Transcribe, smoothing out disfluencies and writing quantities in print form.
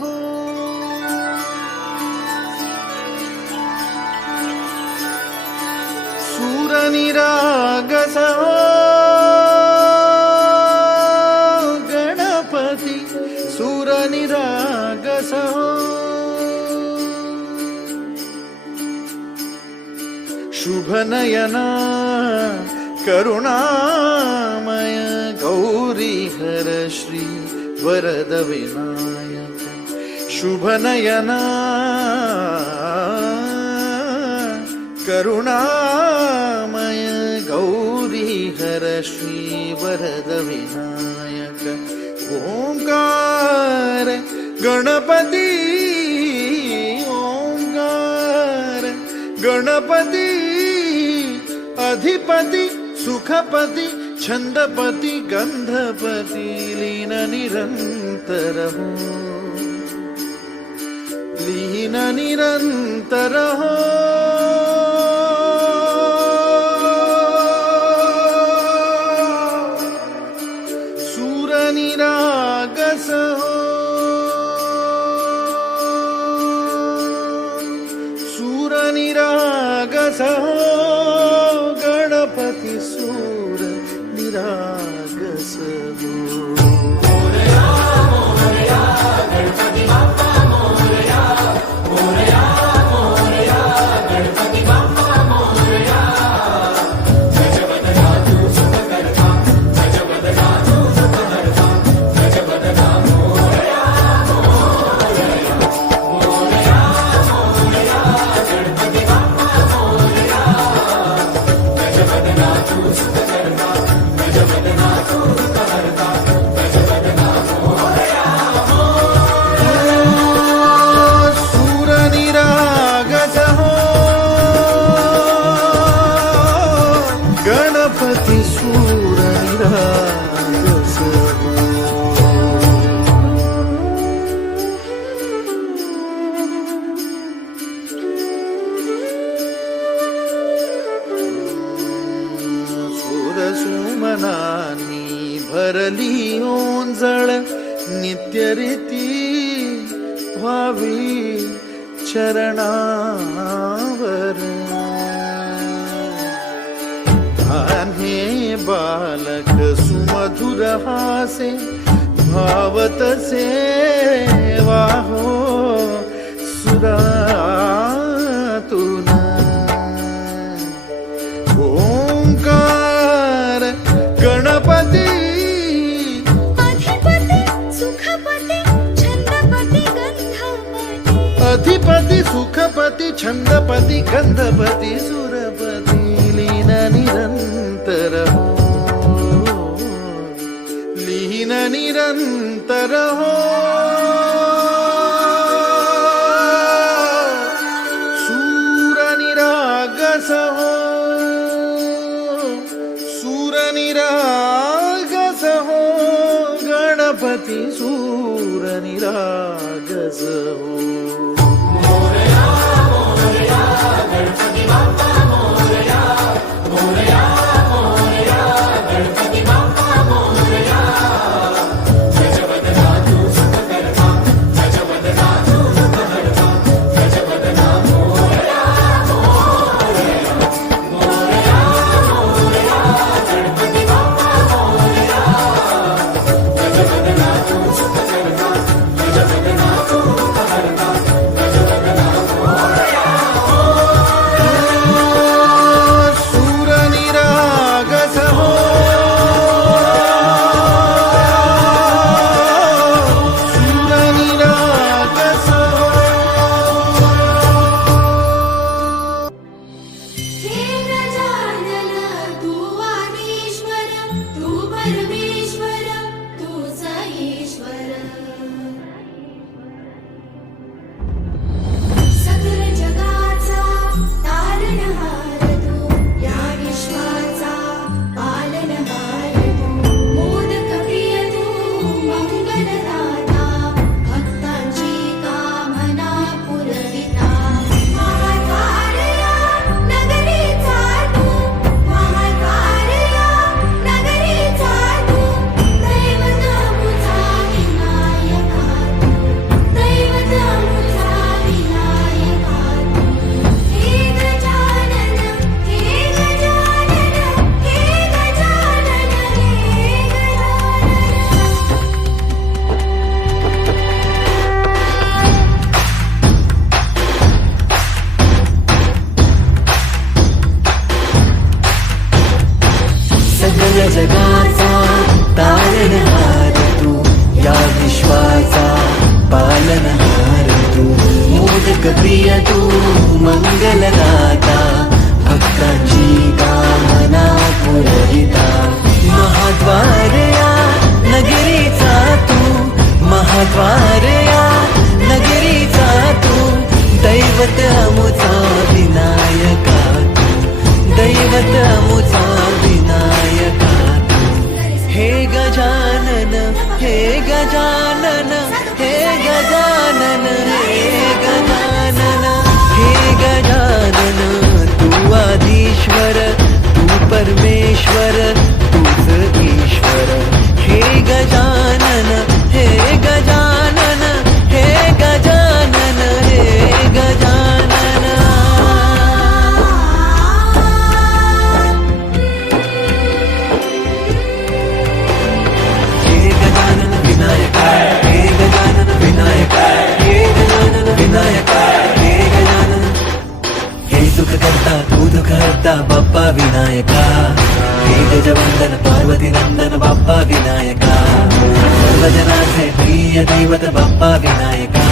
हो. सूरनिरागस हो गणपती, सूरनिरागस हो. शुभनयना करुणामय गौरी हर श्री वरद विनायक. शुभनयना करुणामय गौरी हर श्री वरद विनायक. ओंकार गणपती, ओंकार गणपती, अधिपती सुखपती छंदपती गंधपती, लीन निरंतर हो, लीन निरंतर हो. सूरनिरागस हो, सूरनिरागस हो गणपती, सूर निरागस हो. मोरया मोरया गणपती बाप्पा मोरया, मोरया मोरया गणपती बाप्पा मोरया. गजवदना तू सुखकर्ता, गजवदना तू सुखकर्ता, गजवदना मोरया मोरया, मोरया मोरया गणपती बाप्पा मोरया. गजवदना तू सुखकर्ता, गजवदना तू सुखकर्ता, गजवदना मोरया सूरनिरागस हो गणपती, सूरनिरागस हो. सुमनानी भरली ओंजळ, नित्यरीती व्हावी चरणावर. आन्हे बालक सुमधुर हासे, भावतसे वाहो सुरातून. ओंकार गणपती, अधिपती सुखपती छंदपती गंधपती, अधिपती सुखपती छंदपती गंधपती, सुरपती लीन निरंतर हो, लीन निरंतर हो. सूरनिरागस हो, सूरनिरागस हो गणपती, सूरनिरागस हो. मोरया मोरया गणपती बाप्पा मोरया, मोरया मोरया गणपती बाप्पा मोरया. गजवदना तू सुखकर्ता, गजवदना तू सुखकर्ता, गजवदना मोरया मोरया, मोरया मोरया गणपती बाप्पा मोरया. गजवदना तू सुखकर्ता, गजवदना तू सुखकर्ता, विनायका हे गजवंदन पार्वती नंदन बाप्पा विनायका सर्वजनांचे प्रिय दैवत बाप्पा विनायका